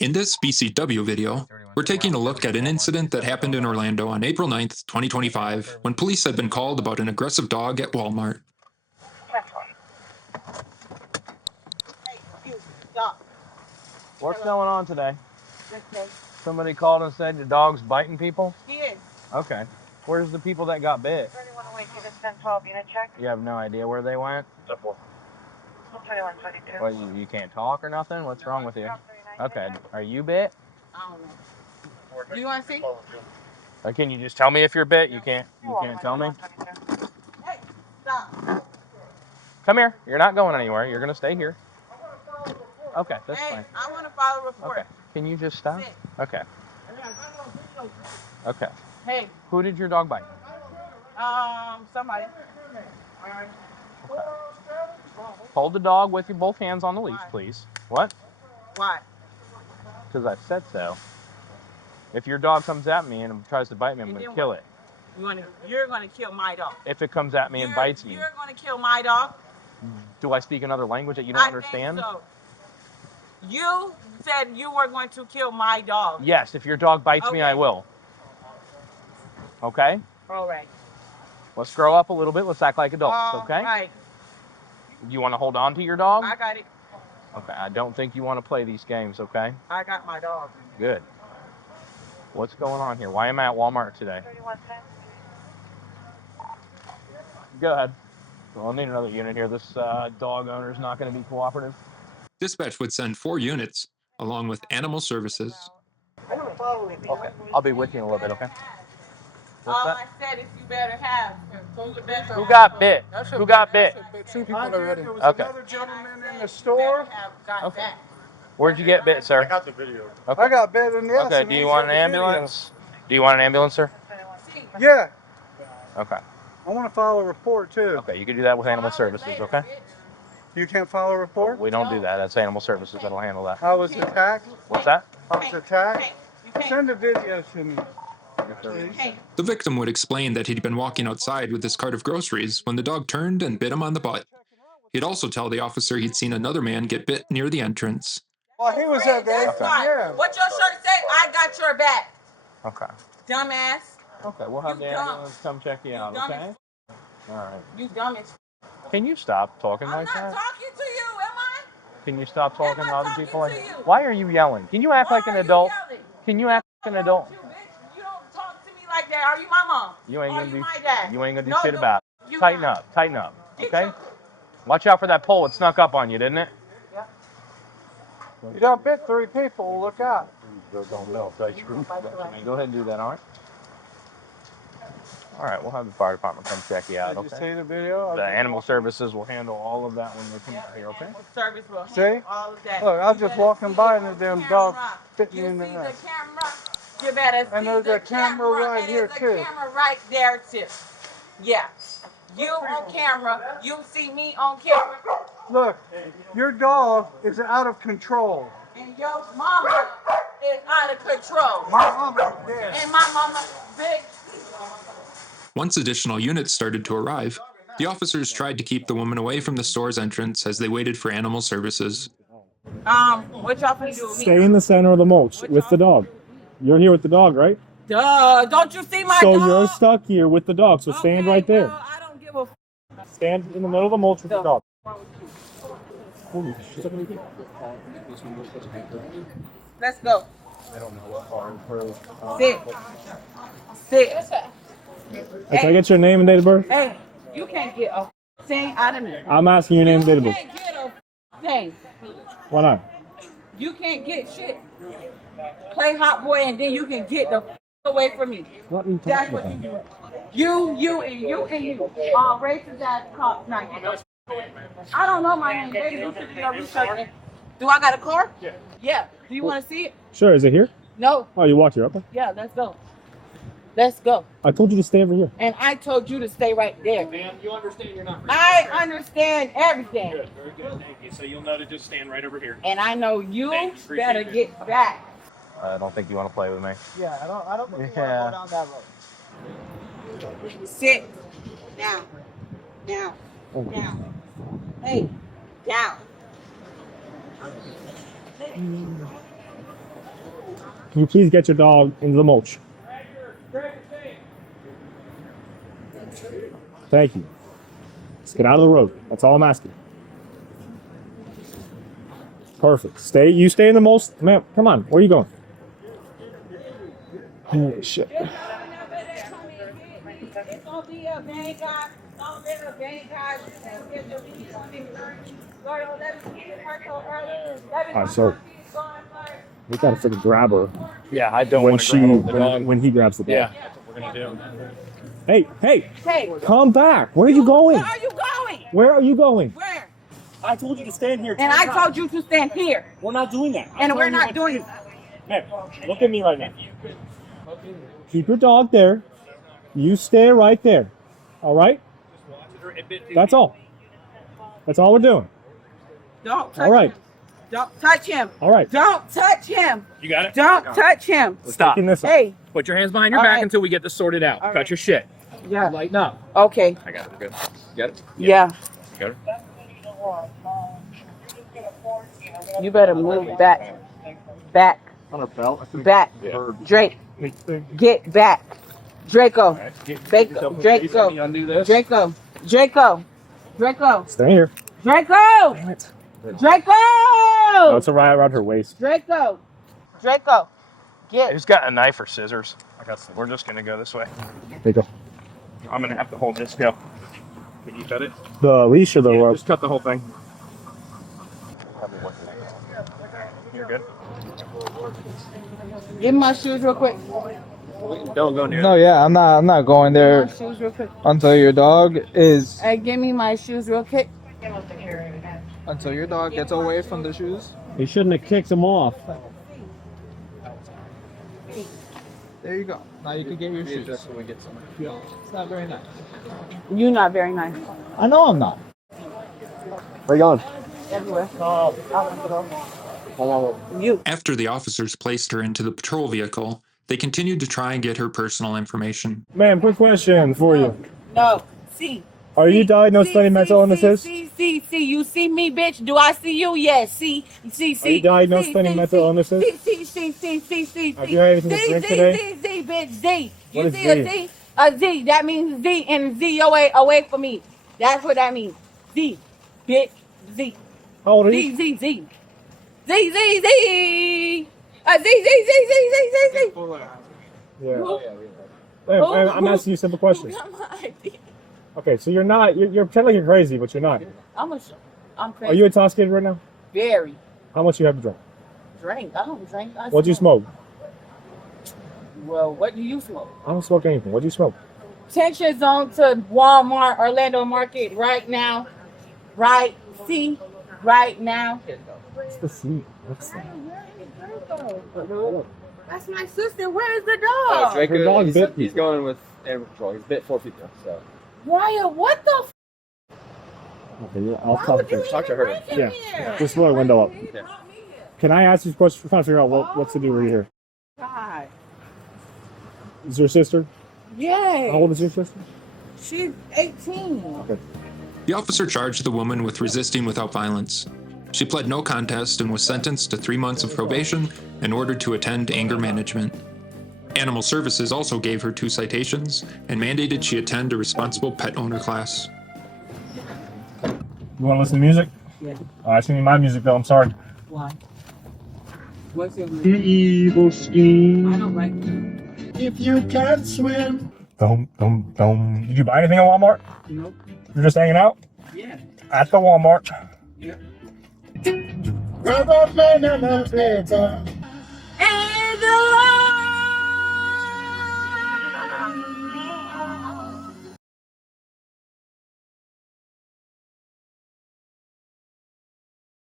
In this BCW video, we're taking a look at an incident that happened in Orlando on April 9th, 2025, when police had been called about an aggressive dog at Walmart. What's going on today? Somebody called and said the dog's biting people? He is. Okay. Where's the people that got bit? 3108, give us 1012 unit check. You have no idea where they went? 2122. Well, you can't talk or nothing? What's wrong with you? Okay. Are you bit? I don't know. Do you want to see? Can you just tell me if you're bit? You can't tell me? Hey, stop. Come here. You're not going anywhere. You're going to stay here. Okay, that's Hey, fine. I want to file a report. Okay. Can you just stop? Sit. Okay. Okay. Hey, Who did your dog bite? somebody. Okay. Hold the dog with your both hands on the leash, please. What? Why? Because I said so. If your dog comes at me and tries to bite me, I'm going to kill it. You're going to kill my dog. If it comes at me and bites me. You're going to kill my dog? Do I speak another language that you don't understand? I think so. You said you were going to kill my dog. Yes, if your dog bites me, I will. Okay? All right. Let's grow up a little bit. Let's act like adults, okay? All right. You want to hold on to your dog? I got it. Okay, I don't think you want to play these games, okay? I got my dog. Good. What's going on here? Why am I at Walmart today? 3110. Go ahead. Well, I'll need another unit here. This dog owner's not going to be cooperative. Dispatch would send 4 units, along with animal services. Okay, I'll be with you in a little bit, okay? What's All that? I said is you better have. Who got bit? Who got bit? 2 people already. There was Okay. another gentleman in the store. Okay. Where'd you get bit, sir? I got the video. Okay. I got bit in this. Okay, and do he you want an said the video. ambulance? Do you want an ambulance, sir? Yeah, Okay. I want to file a report too. Okay, you can do that with animal services, okay? You can't file a report? We don't do that. That's animal services that'll handle that. I was attacked. What's that? I was attacked. Send the video to me. Hey, The victim would explain that he'd been walking outside with his cart of groceries when the dog turned and bit him on the butt. He'd also tell the officer he'd seen another man get bit near the entrance. Well, he was at the that's fine. yeah. What your shirt say? I got your back. Okay. Dumbass. Okay, we'll have You the dumb. ambulance come check you out, dumb okay? All right. You dumb as Can you stop talking I'm like not that? talking to you, am I? Can you stop talking Am to I other talking people like to you? Why are you yelling? Can you act Why like an are you adult? yelling? Can you act like an adult? You, bitch. You don't talk to me like that. Are you my mom? You ain't Are gonna you do my dad? you ain't gonna do No, shit no, about it. you Tighten not. up, tighten up. Get Okay? your- Watch out for that pole. It snuck up on you, didn't it? You done bit 3 people. Look out. Go ahead and do that, all right? All right, we'll have the fire department come check you out, Did you okay? see the video? The animal services will handle all of that when they come out here, okay? Service will See? handle all of that. Look, I was You just better walking see by it and the on damn camera. dog bit me You in the see neck. the camera? You better see And there's the a camera right and here, there's a too. camera right there too. Yeah. You on camera. You see me on camera. Look, your dog is out of control. And your mama is out of control. My mama's dead. And my mama big. Once additional units started to arrive, the officers tried to keep the woman away from the store's entrance as they waited for animal services. What y'all finna do with me? Stay in the center of the mulch with the dog. You're here with the dog, right? Duh, don't you see my So dog? you're stuck here with the dog. So stand Okay, right there. well, I don't give a Stand in the middle of the mulch with the dog. Let's go. Sit. Sit. Hey, can I get your name and date of birth? Hey, you can't get a thing out of me. I'm asking your name and date of You birth. can't get a thing. Why not? You can't get shit. Play hot boy and then you can get the away from me. What are you That's talking what about? you do. You, and you, and you. All racist ass cops. Now, I don't know my name. Baby, do your research. Do I got a car? Yeah. Yeah. Do you want to see it? Sure, is it here? No. Oh, you walked here, okay. Yeah, let's go. Let's go. I told you to stay over here. And I told you to stay right there. Man, you understand you're not I understand everything. Good, very good, thank you. So you'll know to just stand right over here. And I know you Thanks, appreciate better it. get back. I don't think you want to play with me. Yeah, I don't think you Yeah. want to go down that road. Sit. Down. Down. Down. Hey. Down. Can you please get your dog into the mulch? Thank you. Let's get out of the road. That's all I'm asking. Perfect. Stay. You stay in the mulch. Man, come on. Where are you going? Holy shit. It's gonna be a bad guy. Don't let a bad guy. Alright, so we gotta freaking grab her Yeah, I don't when want to grab the dog. when he grabs the dog. Yeah, that's what we're gonna do. Hey, hey, Hey, come back. Where are you going? where are you going? Where are you going? Where? I told you to stand here. And I told you to stand here. We're not doing that. And we're not doing it. Hey, look at me right now. Keep your dog there. You stay right there. All right? That's all. That's all we're doing. Don't touch All right. him. Don't touch him. All right. Don't touch him. You got it? Don't touch him. Stop. Taking this up. Hey. Put your hands behind your All back right. until we get this sorted out. All Cut right. your shit. Yeah. Lighten up. Okay. I got it. We're good. You got it? Yeah. You got it? You better move back. Back. On her belt. Back. Yeah. Drake. Get back. Draco. Get Draco. yourself a piece. Draco. Let me undo this. Draco. Draco. Draco. Stay here. Draco. Damn it. Draco. No, it's a right around her waist. Draco. Draco. Get. Who's got a knife or scissors? I got some. We're just gonna go this way. There you go. I'm gonna have to hold this. Go. Can you cut it? The leash or the rope? Just cut the whole thing. You're good. Give me my shoes real quick. Don't go near. No, yeah, I'm not going My there shoes real quick. until your dog is Hey, give me my shoes real quick. until your dog gets away from the shoes. You shouldn't have kicked him off. There you go. Now you can get your shoes. Yeah, it's not very nice. You're not very nice. I know I'm not. Where you going? Everywhere. You. After the officers placed her into the patrol vehicle, they continued to try and get her personal information. Ma'am, quick question for you. No. See. Are you diagnosed with any mental illnesses? See. You see me, bitch? Do I see you? Yes. See. Are you diagnosed with any mental illnesses? See. Have you had anything to drink today? Z, bitch, Z. What You is see Z? a Z? A Z. That means Z and Z away from me. That's what that means. Z. Bitch. Z. How old are you? Z. Z. A Z. Yeah. Ma'am, I'm asking you a simple question. Okay, so you're pretending like you're crazy, but you're not. I'm crazy. Are you intoxicated right now? Very. How much you have to drink? Drink. I don't drink. What'd you smoke? Well, what do you smoke? I don't smoke anything. What'd you smoke? Attention zone to Walmart, Orlando Market right now. Right. See? Right now. What's the seat? What's that? That's my sister. Where's the dog? Draco, Her dog bit he's people. going with animal control. He's bit 4 people, so. Wyatt, what the f? Okay, yeah, I'll Why talk would to you her. Talk to even her. bring him Yeah. here? Just roll the window up. He brought me here. Can I ask you a question? We're trying to figure out what's to do right here. God. Is your sister? Yay. How old is your sister? She's 18. Okay. The officer charged the woman with resisting without violence. She pled no contest and was sentenced to 3 months of probation and ordered to attend anger management. Animal Services also gave her 2 citations and mandated she attend a responsible pet owner class. You want to listen to music? Yeah. Oh, I shouldn't need my music though. I'm sorry. Why? What's your The evil scheme. I don't like you. If you can't swim. Dum. Did you buy anything at Walmart? Nope. You're just hanging out Yeah. at the Walmart. Yeah. Rubber man and a glitter. And the